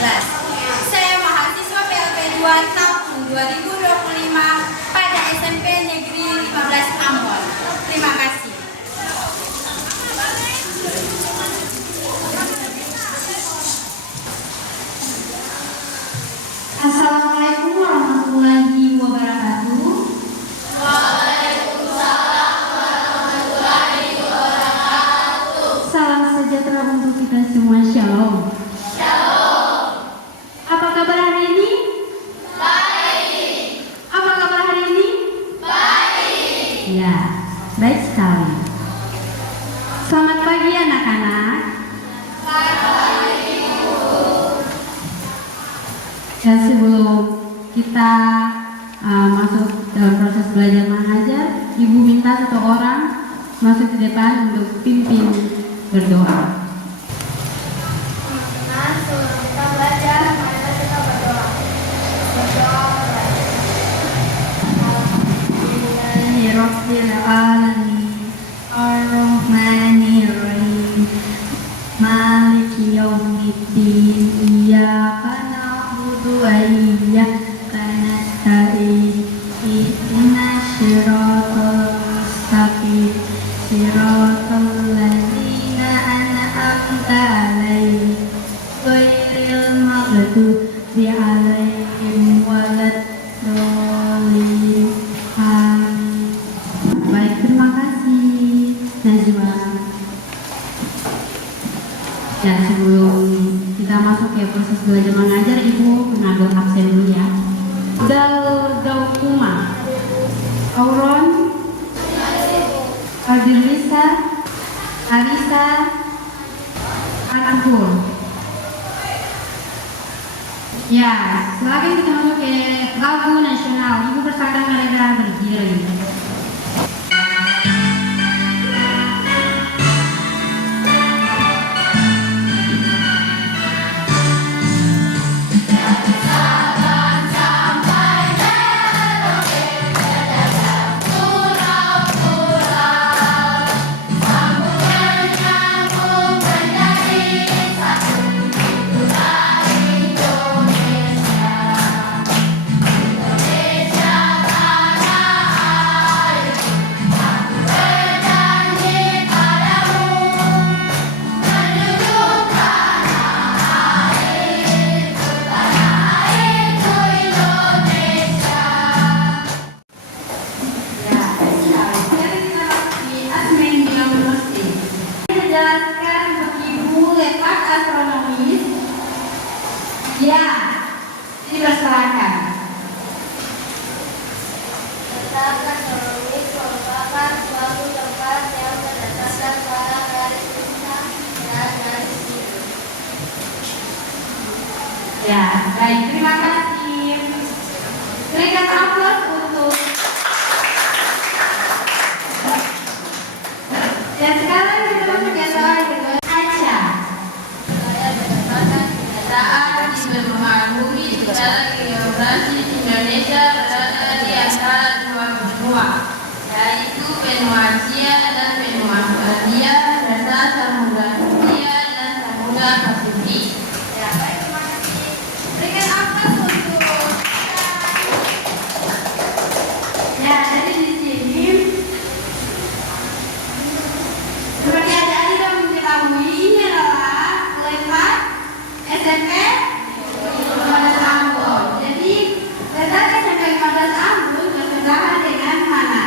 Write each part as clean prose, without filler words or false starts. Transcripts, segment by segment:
2013. Saya mahasiswa PLP 2 tahun 2025 pada SMP Negeri 15 Ambon. Terima kasih. Assalamualaikum warahmatullahi wabarakatuh. Waalaikumsalam warahmatullahi wabarakatuh. Salam sejahtera untuk kita semua. Shalom. Shalom. Apa kabar hari ini? Baik. Apa kabar hari ini? Baik. Ya, baik sekali. Selamat pagi anak-anak. Ya, sebelum kita masuk dalam proses belajar mengajar, Ibu minta satu orang masuk ke depan untuk pimpin berdoa. Nah, sebelum kita belajar, mari kita berdoa. Berdoa. Alhamdulillahirabbil alamin, ar-rahmanir-rahim, maliki yaumiddin, iyyaka na'budu wa iyyaka nasta'in, ihdinas siratal mustaqim, siratal ladzina an'amta 'alaihim, ghairil maghdubi 'alaihim waladdallin. Amin. Baik, terima kasih Najwa. Ya, sebelum kita masuk ke proses belajar mengajar, Ibu mengambil absen dulu ya. Daukuma, Auron, Ardirlisa, Arisa, Anakul. Ya, silakan kita masuk ke lagu nasional. Ibu persilakan mereka berdiri. Ya, dipersilakan. Letak astronomis merupakan suatu tempat yang berdasarkan pada garis bintang dan garis biru. Ya, baik, terima kasih. Berikan aplaus untuk. Dan sekarang kita masuk ke soal kedua. Aca. Saya berdasarkan kenyataan di benua bumi secara geografi Indonesia berada di antara dua benua, yaitu benua Asia dan benua Australia serta Samudra Hindia dan Samudra Pasifik. Ya, baik, terima kasih. Berikan aplaus untuk. Ya, jadi di sini seperti adik-adik sudah mengetahui, ini adalah letak SMP 15 Ambon. Jadi letak SMP 15 Ambon bersebelahan dengan mana?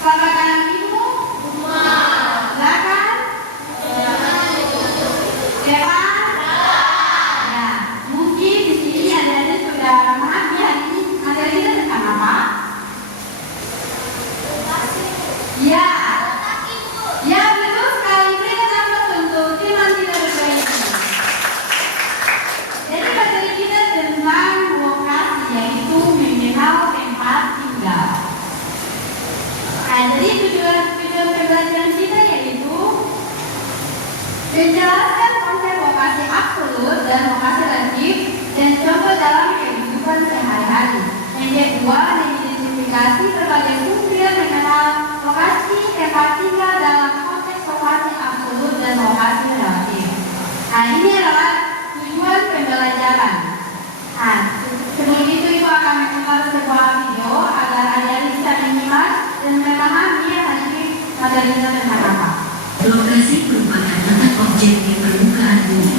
Sebelah kanan ibu? Belakang? Depan? Ya, mungkin di sini adik-adik sudah memahami hari ini materi kita tentang apa? Ya. Ya, betul sekali. Berikan aplaus untuk tim yang tidak berbaik. Jadi materi kita tentang lokasi, yaitu mengenal tempat tinggal. Nah, jadi tujuan pembelajaran kita yaitu menjelaskan konsep lokasi absolut dan lokasi relatif dan contoh dalam kehidupan sehari-hari. Yang kedua, mengidentifikasi berbagai fungsi mengenal lokasi tempat tinggal dalam konteks lokasi absolut dan lokasi relatif. Nah, ini adalah materinya tentang apa? Lokasi merupakan letak objek di permukaan bumi.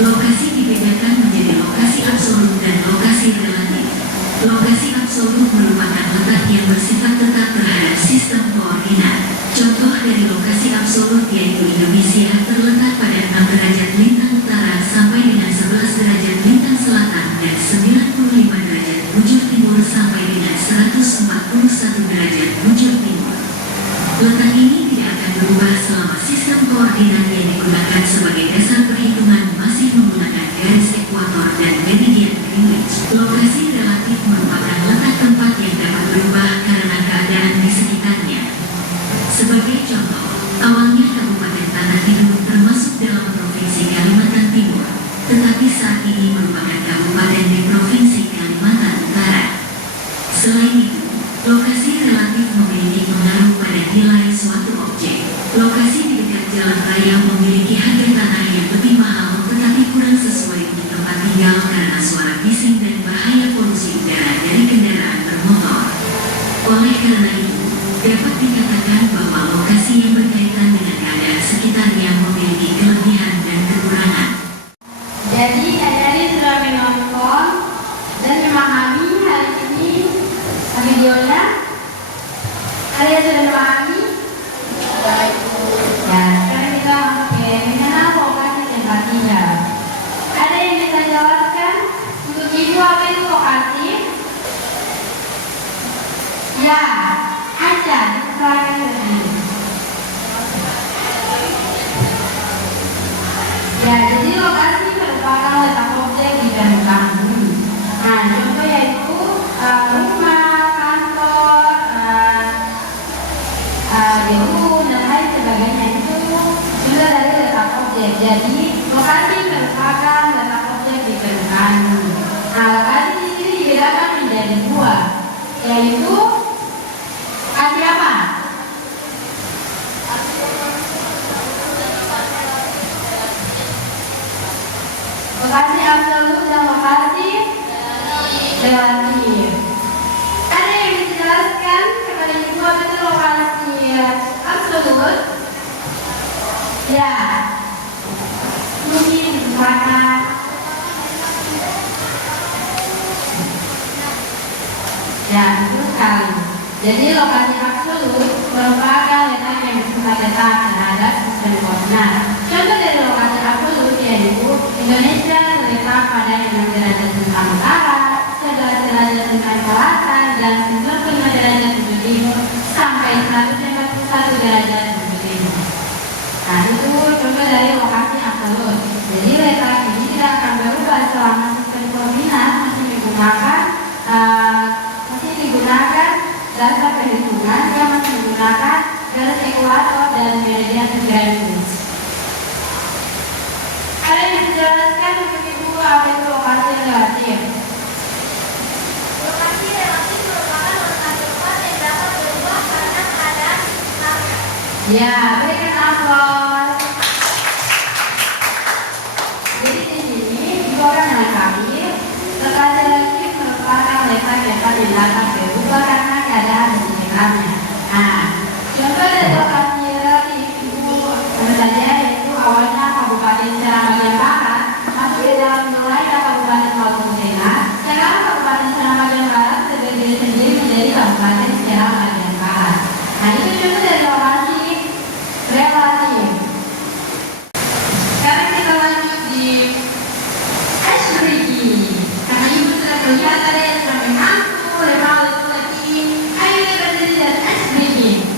Lokasi dibedakan menjadi lokasi absolut dan lokasi relatif. Lokasi absolut merupakan letak yang bersifat tetap terhadap sistem koordinat. Contoh dari lokasi absolut yaitu Indonesia terletak pada 6 derajat lintang utara sampai dengan 11 derajat lintang selatan dan 95 derajat bujur timur sampai dengan 141 derajat bujur timur. Letak ini tidak akan berubah selama sistem koordinat yang digunakan sebagai dasar perhitungan masih menggunakan garis ekuator dan meridian Greenwich. Lokasi relatif merupakan letak tempat yang dapat berubah karena keadaan di sekitarnya. Sebagai contoh, awalnya Kabupaten Tanah Tidur termasuk dalam Provinsi Kalimantan Timur, tetapi saat ini merupakan kabupaten di Provinsi Kalimantan Utara. Selain itu, lokasi relatif memiliki pengaruh pada nilai suatu objek. Lokasi di dekat jalan raya memiliki harga tanah yang lebih mahal tetapi kurang sesuai untuk tempat tinggal karena suara bising dan bahaya polusi udara dari kendaraan bermotor. Oleh karena itu, dapat dikatakan bahwa lokasi yang berkaitan dengan keadaan sekitarnya memiliki kelebihan dan kekurangan. Jadi adik-adik sudah menonton dan memahami hari ini videonya. Kalian sudah memahami? Ya, sekarang kita masuk ke mengenal lokasi tempat tinggal. Ada yang bisa jelaskan untuk ibu apa itu lokasi? Ya, ada. Silakan lebih. Ya, jadi lokasi merupakan letak objek di permukaan bumi. Nah, contoh yaitu rumah, kantor, gedung, dan lain sebagainya itu sudah dari letak objek. Jadi lokasi merupakan letak objek di permukaan bumi. Nah, lokasi di sini dibedakan menjadi dua, yaitu lokasi apa? Lokasi absolut dan lokasi relatif. Ada yang dijelaskan kepada ibu apa itu lokasi absolut? Ya, mungkin karena ya itu sekali. Jadi lokasi absolut merupakan letak yang bersifat tetap terhadap sistem koordinat. Contoh dari lokasi absolut yaitu Indonesia terletak pada 6 derajat lintang utara, 11 derajat lintang selatan, dan 95 derajat bujur timur sampai 141 derajat bujur timur. Nah, itu contoh dari lokasi absolut. Jadi letak ini tidak akan berubah selama sistem koordinat masih digunakan dasar perhitungan yang masih menggunakan garis ekuator dan meridian Greenwich. Ada yang dijelaskan untuk ibu apa itu lokasi relatif? Lokasi relatif merupakan letak tempat yang dapat berubah karena keadaan sekitarnya. Ya, berikan aplaus. Jadi di sini ibu akan melengkapi lokasi relatif merupakan letak tempat yang dapat berubah karena keadaan di sekitarnya. Nah, contoh dari lokasi relatif ibu tentu saja yaitu awalnya Kabupaten Serang bagian barat masuk ke dalam wilayah Kabupaten Lampung Tengah. Sekarang Kabupaten Serang bagian barat terdiri sendiri menjadi Kabupaten Serang bagian barat. Nah, itu contoh dari lokasi relatif. Sekarang kita lanjut di Ashriki. Karena ibu sudah melihat ada yang sudah mengaku, lemah itu lagi. Ayo kita berdiri dan Ashriki.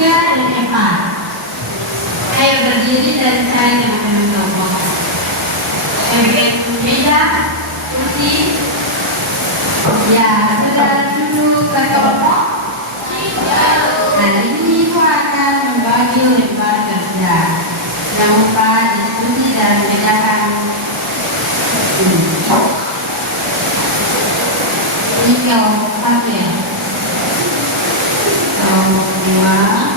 Asia dan Eva. Ayo berdiri dan saya yang akan mencontohkan. Bebek meja, kursi. Ya, saudara duduk berkelompok. Hari ini Ibu akan membagi lembar kerja. Jangan lupa diskusi dan bedakan ini kelompok ya. Kelompok 2.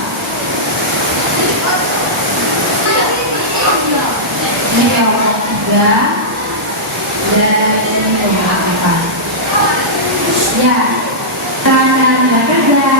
Ini kelompok 3. Dan ini kelompok 4. Ya, selamat bekerja.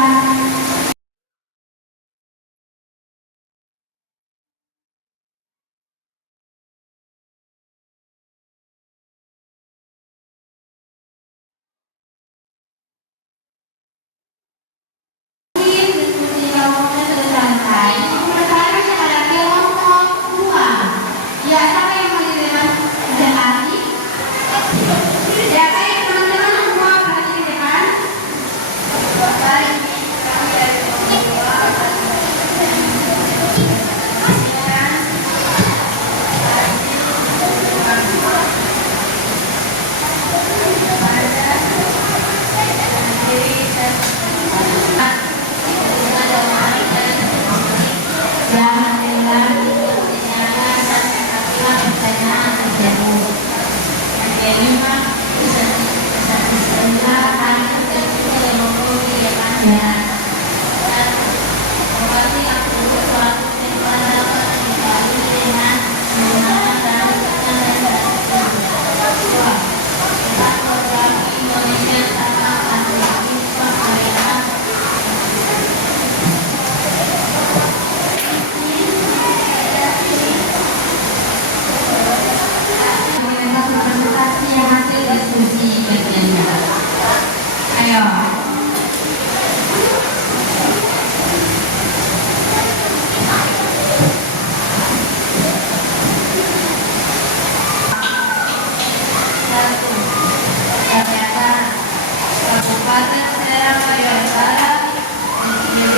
Kabupaten Serang bagian barat NTB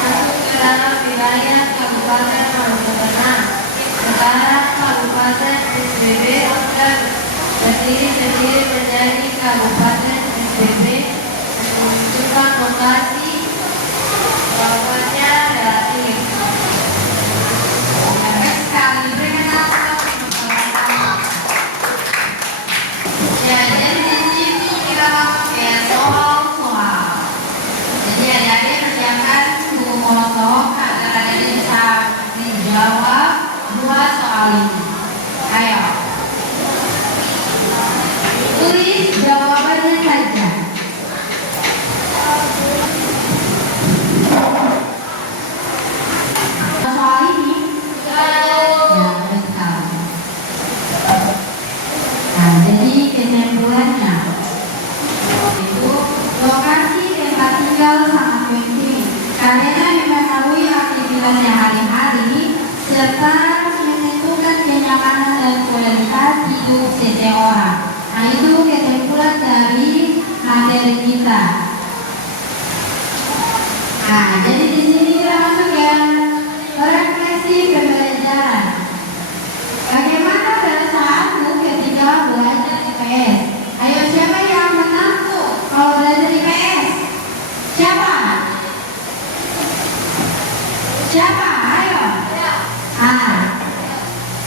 masuk ke dalam wilayah Kabupaten Maluku Tengah. Sekarang Kabupaten SBB sudah berdiri sendiri menjadi Kabupaten SBB dan menentukan lokasi jawabannya relatif. Baik sekali, berikan tepuk ya, jadi di sini kita masuk ke soal-soal. Jadi adik-adik kerjakan buku molotov agar adik bisa dijawab 2 soal ini. Ayo, tulis jawabannya saja. Soal ini ya betul. Nah, jadi kesimpulannya itu lokasi tempat tinggal sangat penting karena mempengaruhi aktivitas sehari-hari serta menentukan kenyamanan dan kualitas hidup seseorang. Nah, itu kesimpulan dari materi kita. Nah, jadi di sini kita masuk yang refleksi pembelajaran. Bagaimana perasaanmu ketika belajar IPS? Ayo, siapa yang menang tuh kalau belajar IPS? Siapa? Siapa? Ayo.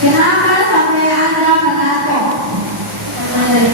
Kenapa sampai Anda menang tuh? Karena dari